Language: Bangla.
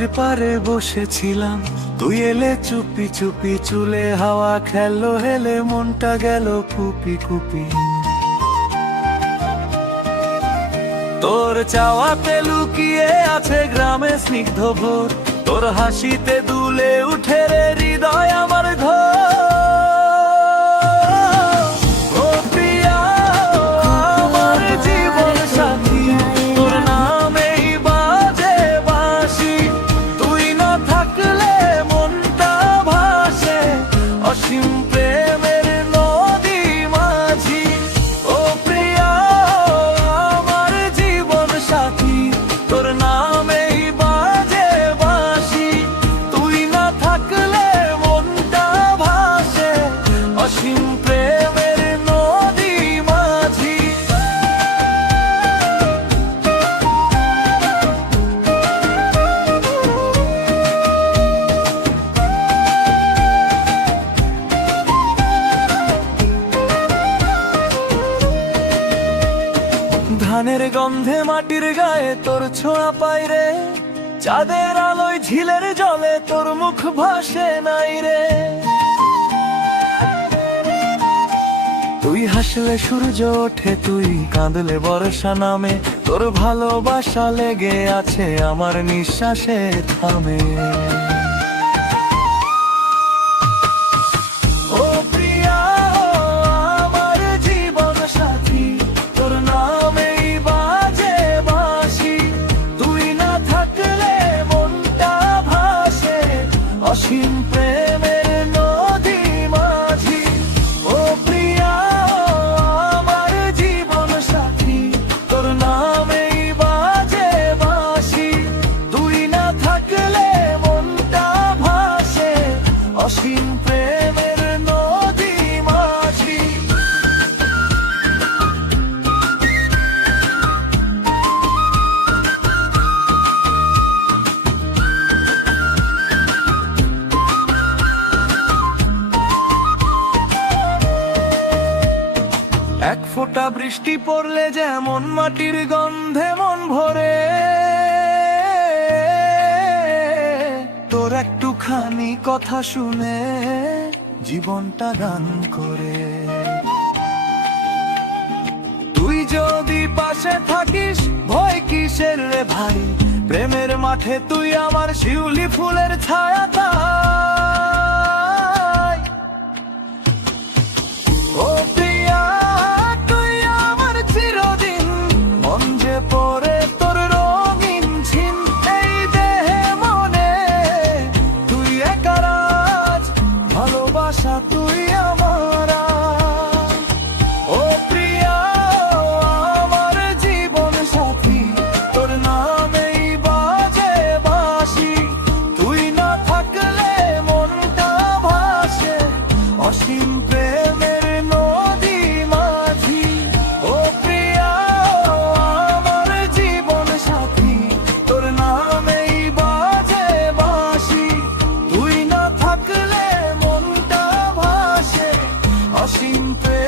ধারে বসেছিলাম। তুই এলে চুপি চুপি চুলে হাওয়া খেলো, হেলে মনটা গেল কুপি কুপি। তোর চাওয়াতে লুকিয়ে আছে গ্রামে স্নিগ্ধ ভোর। তোর হাসিতে দুলে উঠে রে হৃদয় আমার ঘর। ধানের গন্ধে মাটির গায়ে তোর ছোঁয়া পাই রে। চাঁদের আলোয় ঝিলের জলে তোর মুখ ভাসে নাই রে। তুই হাসলে সূর্য ওঠে, তুই কাঁদলে বর্ষা নামে। তোর ভালোবাসা লেগে আছে, আমার নিঃশ্বাসে থামে। অসীম প্রেমের নদী মাঝি। ও প্রিয়া, আমার জীবন সাথী, তোর নামেই বাজে বাসি তুই না থাকলে মনটা ভাসে, অসীম ফোঁটা বৃষ্টি পড়লে যেমন মাটির গন্ধে মন ভরে। তোর একটুখানি কথা শুনে জীবনটা গান করে। তুই যদি পাশে থাকিস, ভয় কিসের রে ভাই? প্রেমের মাঠে তুই আমার শিউলি ফুলের ছায়া আশা তুই আমার ও প্রিয়া, আমার জীবন সাথী, তোর নামেই বাজে বাসি তুই না থাকলে মনটা ভাসে, অসীম প্রেম o sin.